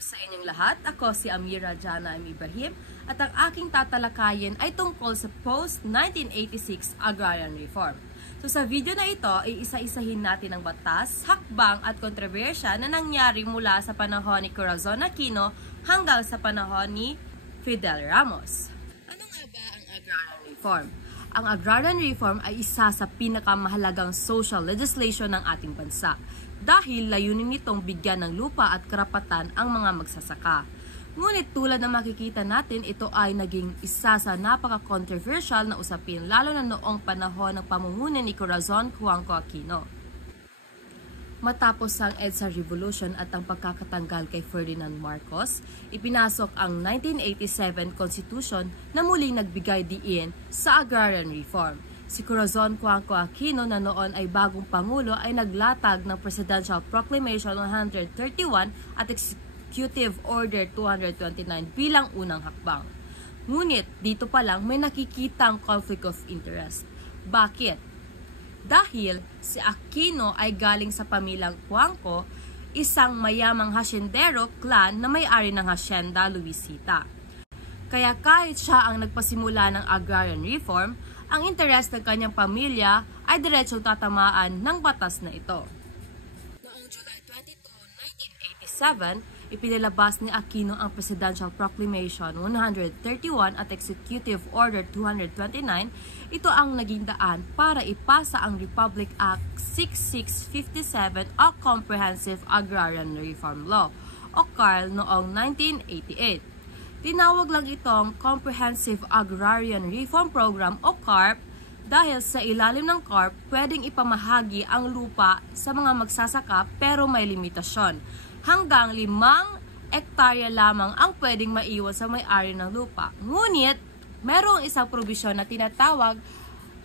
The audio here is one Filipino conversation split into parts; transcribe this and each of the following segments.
morning sa inyong lahat. Ako si Amira Jana M. Ibrahim at ang aking tatalakayin ay tungkol sa post-1986 agrarian reform. So sa video na ito ay isa-isahin natin ang batas, hakbang at kontrobersya na nangyari mula sa panahon ni Corazon Aquino hanggang sa panahon ni Fidel Ramos. Ano nga ba ang agrarian reform? Ang agrarian reform ay isa sa pinakamahalagang social legislation ng ating bansa dahil layunin nitong bigyan ng lupa at karapatan ang mga magsasaka. Ngunit tulad na makikita natin, ito ay naging isa sa napaka-controversial na usapin lalo na noong panahon ng pamumuno ni Corazon Aquino. Matapos ang EDSA Revolution at ang pagkakatanggal kay Ferdinand Marcos, ipinasok ang 1987 Constitution na muling nagbigay diin sa agrarian reform. Si Corazon Aquino na noon ay bagong pangulo ay naglatag ng Presidential Proclamation 131 at Executive Order 229 bilang unang hakbang. Ngunit dito pa lang may nakikitang conflict of interest. Bakit? Dahil si Aquino ay galing sa pamilyang Cuanco, isang mayamang hasyendero clan na may-ari ng Hacienda Luisita. Kaya kahit siya ang nagpasimula ng agrarian reform, ang interes ng kanyang pamilya ay diretsong tatamaan ng batas na ito. Noong July 22, 1987, ipinalabas ni Aquino ang Presidential Proclamation 131 at Executive Order 229. Ito ang naging daan para ipasa ang Republic Act 6657 o Comprehensive Agrarian Reform Law o CARL noong 1988. Tinawag lang itong Comprehensive Agrarian Reform Program o CARP dahil sa ilalim ng CARP pwedeng ipamahagi ang lupa sa mga magsasaka pero may limitasyon. Hanggang 5 hektarya lamang ang pwedeng maiwan sa may-ari ng lupa. Ngunit, merong isang probisyon na tinatawag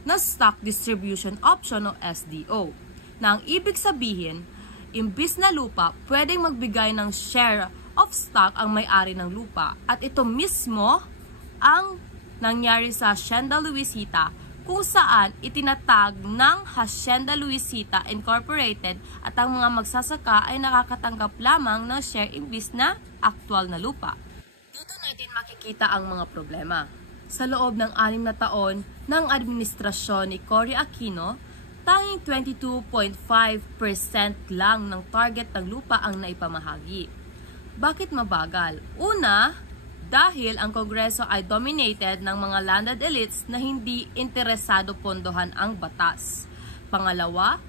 na Stock Distribution Option o SDO, na ang ibig sabihin, imbis na lupa, pwedeng magbigay ng share of stock ang may-ari ng lupa. At ito mismo ang nangyari sa Hacienda Luisita kung saan itinatag ng Hacienda Luisita Incorporated at ang mga magsasaka ay nakakatanggap lamang ng share imbis na aktual na lupa. Dito natin makikita ang mga problema. Sa loob ng 6 na taon ng administrasyon ni Cory Aquino, tanging 22.5% lang ng target ng lupa ang naipamahagi. Bakit mabagal? Una, dahil ang Kongreso ay dominated ng mga landed elites na hindi interesado pondohan ang batas. Pangalawa,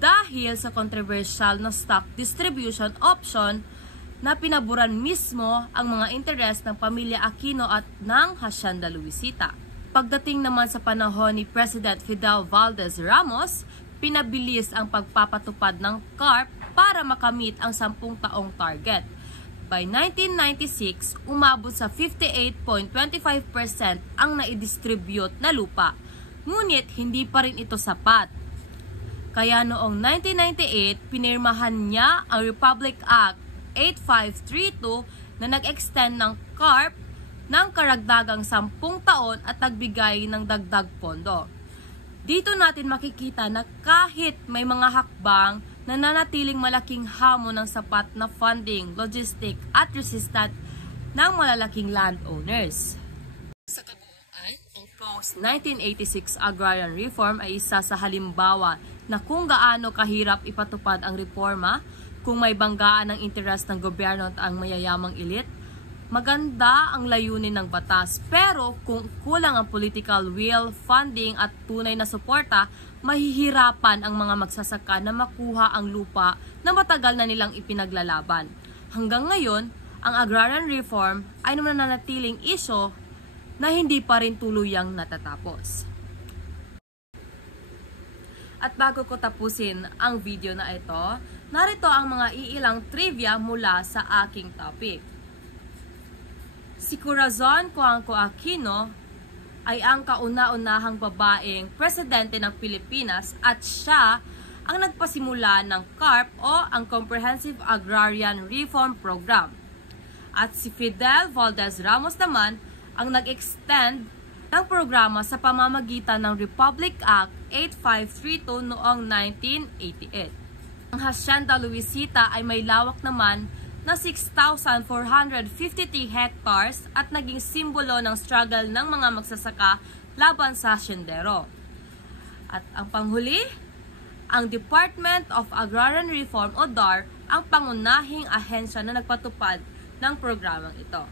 dahil sa controversial na stock distribution option na pinaboran mismo ang mga interes ng pamilya Aquino at ng Hacienda Luisita. Pagdating naman sa panahon ni President Fidel Valdez Ramos, pinabilis ang pagpapatupad ng CARP para makamit ang 10 taong target. By 1996, umabot sa 58.25% ang naidistribute na lupa. Ngunit hindi pa rin ito sapat. Kaya noong 1998, pinirmahan niya ang Republic Act 8532 na nag-extend ng CARP ng karagdagang 10 taon at nagbigay ng dagdag pondo. Dito natin makikita na kahit may mga hakbang, nananatiling malaking hamon ng sapat na funding, logistic at resistant ng malalaking landowners. Sa kabuuan, ang post-1986 agrarian reform ay isa sa halimbawa na kung gaano kahirap ipatupad ang reforma kung may banggaan ng interes ng gobyerno at ang mayayamang elite. Maganda ang layunin ng batas, pero kung kulang ang political will, funding at tunay na suporta, mahihirapan ang mga magsasaka na makuha ang lupa na matagal na nilang ipinaglalaban. Hanggang ngayon, ang agrarian reform ay nananatiling isyu na hindi pa rin tuluyang natatapos. At bago ko tapusin ang video na ito, narito ang mga iilang trivia mula sa aking topic. Si Corazon Aquino ay ang kauna-unahang babaeng presidente ng Pilipinas at siya ang nagpasimula ng CARP o ang Comprehensive Agrarian Reform Program. At si Fidel Valdez Ramos naman ang nag-extend ng programa sa pamamagitan ng Republic Act 8532 noong 1988. Ang Hacienda Luisita ay may lawak naman na 6,453 hectares at naging simbolo ng struggle ng mga magsasaka laban sa siyendero. At ang panghuli, ang Department of Agrarian Reform o DAR ang pangunahing ahensya na nagpatupad ng programang ito.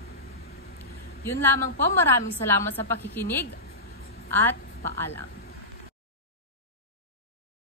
Yun lamang po, maraming salamat sa pakikinig at paalam.